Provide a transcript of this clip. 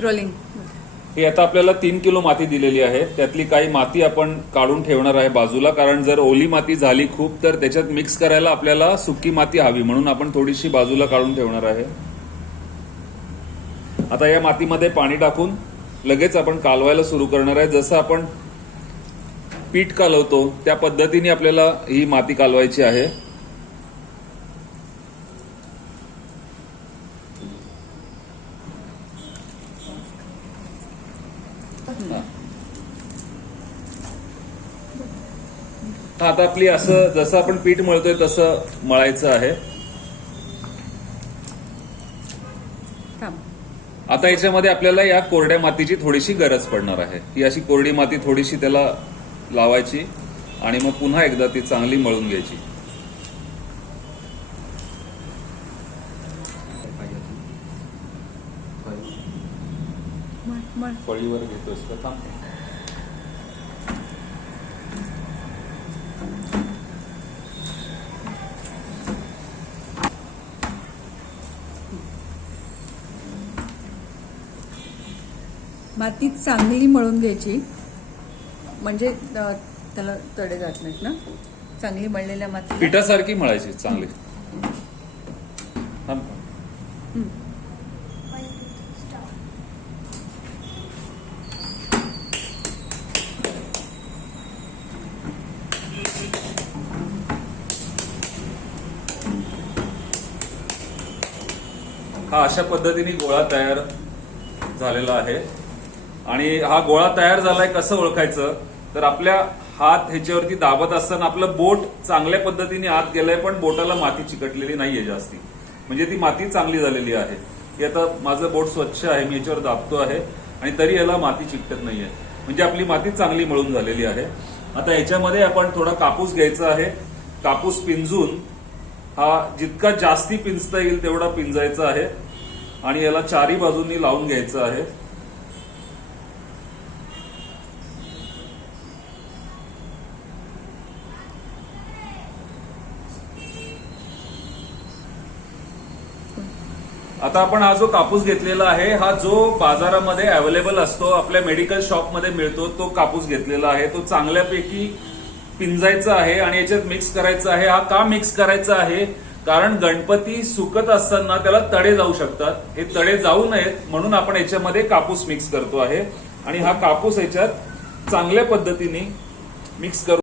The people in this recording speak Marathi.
रोलिंग ही आता आपल्याला तीन किलो माती दिलेली आहे. त्यातली काही माती आपण काढून ठेवणार आहे बाजूला कारण जर ओली माती झाली खूप तर त्याच्यात मिक्स करायला आपल्याला सुकी माती हवी म्हणून आपण थोडीशी बाजूला काढून ठेवणार आहे. आता या मातीमध्ये पाणी टाकून लगेच आपण कालवायला सुरू करणार आहे. जसं आपण पीठ कालवतो त्या पद्धतीने आपल्याला ही माती कालवायची आहे. हा, आता आपली असं जसं आपण पीठ मळतोय तसं मळायचं आहे. आता याच्यामध्ये आपल्याला या कोरड्या मातीची थोडीशी गरज पडणार आहे. ही अशी कोरडी माती थोडीशी त्याला लावायची आणि मग पुन्हा एकदा ती चांगली मळून घ्यायची. फळीवर घेतोस का थांब. माती चांगली मळून घ्यायची. म्हणजे त्याला तडे जात नाहीत ना? चांगली मळलेल्या माती पिठासारखी मळायची चांगली थांब. हा अशा पद्धतीने गोळा तयार झालेला आहे. आणि हा गोळा तयार झालाय कसं ओळखायचं? तर आपल्या हात ह्याच्यावरती दाबत असताना आपलं बोट चांगल्या पद्धतीने आत गेलंय पण बोटाला माती चिकटलेली नाहीये जास्ती. म्हणजे ती माती चांगली झालेली आहे. की आता माझं बोट स्वच्छ आहे मी याच्यावर दाबतो आहे आणि तरी याला माती चिकटत नाहीये. म्हणजे आपली माती चांगली मळून झालेली आहे. आता याच्यामध्ये आपण थोडा कापूस घ्यायचा आहे. कापूस पिंजून हा जितका जास्ती पिंजता येईल तेवढा पिंजायचा आहे. आणि याला चारी बाजूंनी लावून घ्यायचं आहे. आता आपण हा जो कापूस घेतलेला आहे हा जो बाजारामध्ये अवेलेबल असतो आपल्या मेडिकल शॉपमध्ये मिळतो तो कापूस घेतलेला आहे. तो चांगल्यापैकी पिंजायचा आहे आणि याच्यात मिक्स करायचा आहे. हा का मिक्स करायचा आहे? कारण गणपती सुकत असताना त्याला तडे जाऊ शकतात. हे तडे जाऊ नयेत म्हणून आपण याच्यामध्ये कापूस मिक्स करतो आहे. आणि हा कापूस याच्यात चांगल्या पद्धतीने मिक्स करू